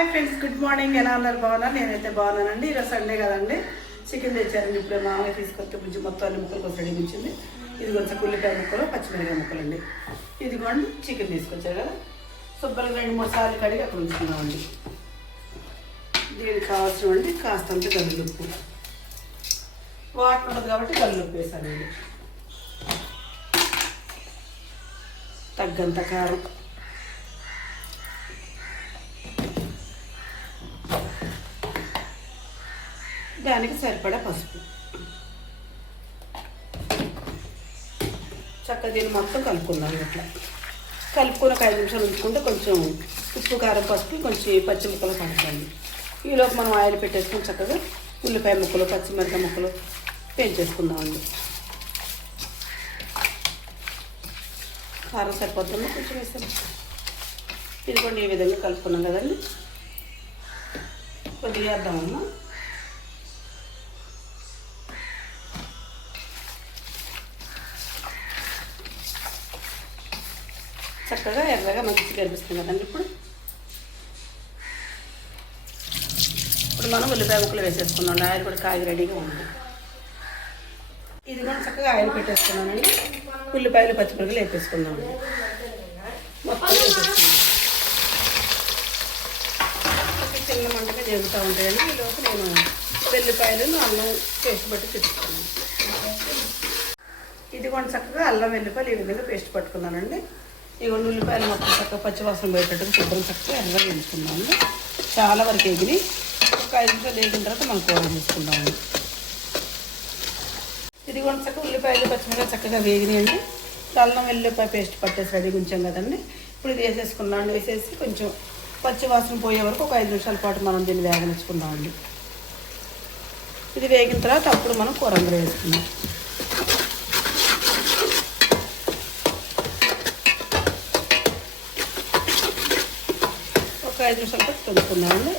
Hi friends, good morning. ఎలా ఉన్నారు? బాగున్నారు? నేనైతే బాగున్నానండి. ఈరోజు సండే కదండి, చికెన్ తెచ్చారండి. ఇప్పుడే మామయ్య తీసుకొస్తే బుజ్జి మొత్తం అన్ని ముక్కలు కొంచెం రెడీ ఉంచింది. ఇది కొంచెం ఉల్లిపాయ ముక్కలు, పచ్చిమిరకాయ ముక్కలు అండి. ఇదిగోండి చికెన్ తీసుకొచ్చారు కదా, శుభ్రంగా 2-3 సార్లు కడిగి అక్కడ ఉంచుకున్నామండి. దీనికి కావాల్సినవండి కాస్తంత గల్లుప్పు, వాటర్ ఉంటుంది కాబట్టి గల్లుప్పు వేసానండి, తగ్గంత కారం, దానికి సరిపడా పసుపు. చక్కగా దీన్ని మొత్తం కలుపుకుందాం. ఇట్లా కలుపుకొని ఒక 5 నిమిషాలు ఉంచుకుంటే కొంచెం ఉప్పు, కారం, పసుపు, కొంచెం పచ్చి ముక్కలు కలుపుకోండి. ఈలోపు మనం ఆయిల్ పెట్టేసుకొని చక్కగా ఉల్లిపాయ ముక్కలు, పచ్చిమిరకాయ ముక్కలు పెంచేసుకుందామండి. కారం సరిపోతుందా కొంచెం వేసాం. ఇదిగోండి, ఈ విధంగా కలుపుకున్నాం కదండి. కొద్దిగా వేద్దామమ్మా. చక్కగా ఎర్రగా మంచిగా కనిపిస్తుంది కదండి. ఇప్పుడు మనం ఉల్లిపాయ ముక్కలు వేసేసుకున్నాం. ఆయిల్ కూడా కాగి రెడీగా ఉంది. ఇది కూడా చక్కగా ఆయిల్ పెట్టేసుకున్నానండి. ఉల్లిపాయలు, పచ్చిమిరపకాయలు వేసేసుకున్నామండి. మొత్తం వేసేసుకున్నాం. చిన్న మంటగా జరుగుతూ ఉంటాయండి. ఈలోపు నేను వెల్లిపాయలు అల్లం పేస్ట్ పట్టి తెచ్చుకున్నాను. ఇది కూడా చక్కగా అల్లం వెల్లిపాయలు ఈ విధంగా పేస్ట్ పట్టుకున్నానండి. ఇవన్నీ ఉల్లిపాయలు మొత్తం చక్కగా పచ్చివాసన పోయేటట్టుగా శుభ్రం చక్కగా ఎర్రగా వేసుకున్నాము. చాలా వరకు ఎగిరి ఒక 5 నిమిషాలు వేగిన తర్వాత మనం కూర వేసుకుందాము. ఇది కూడా చక్కగా ఉల్లిపాయలు, పచ్చిమిరపకాయలు చక్కగా వేగినాయండి. అల్లం వెల్లిపాయ పేస్ట్ పట్టేసి రెడీ ఉంచాం కదండి. ఇప్పుడు ఇది వేసేసుకున్నాను. వేసేసి కొంచెం పచ్చివాసన పోయే వరకు ఒక 5 నిమిషాల పాటు మనం దీన్ని వేగనిచ్చుకుందామండి. ఇది వేగిన తర్వాత అప్పుడు మనం కూర అందులో వేసుకుందాం. ఒక 5 నిమిషాల పాటు తొలుపుకుందామండి.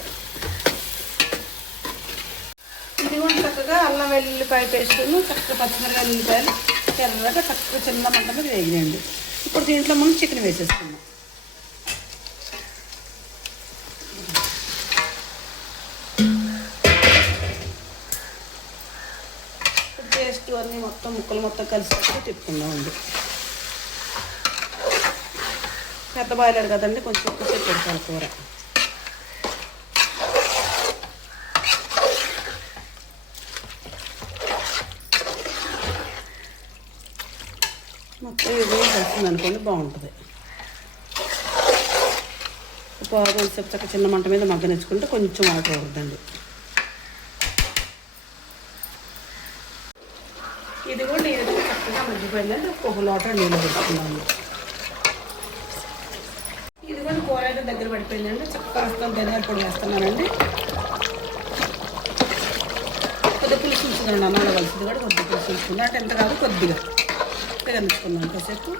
ఇది కూడా చక్కగా అల్లం వెల్లిపాయ పేస్టును చక్కగా పచ్చిమిరకాయ ఉల్లిపాయలు ఎర్రగా చక్కగా చిన్న మంట మీద వేగినాయండి. ఇప్పుడు దీంట్లో మనం చికెన్ వేసేసుకుందాం. పేస్ట్ అన్నీ మొత్తం ముక్కలు మొత్తం కలిసి తిప్పుకుందామండి. పెద్ద బాయిలర్ కదండి, కొంచెం ఎక్కువసేపు పెడతాను కూర. మొత్తం ఇది కలిసింది అనుకోండి, బాగుంటుంది. కొంచెం చక్క చిన్న మంట మీద మగ్గనిచ్చుకుంటే కొంచెం వాటర్ అవుతుందండి. ఇది కూడా నీరు చక్కగా మగ్గిపోయిందండి. ఒక లోట నీళ్ళు పెట్టుకున్నాము. ఇది కూడా కూర అయితే దగ్గర పడిపోయిందండి. చక్కగా కాస్త ధనియాల పొడి వేస్తున్నానండి. కొద్దిగా పులుసు ఉంచుదండి, అన్నంలో కలిసింది కూడా కొద్దిగా పులుసు ఉంచుకుంది. అంటే ఎంత కాదు కొద్దిగా తెగనిచ్చుకుందాం. కాసేపు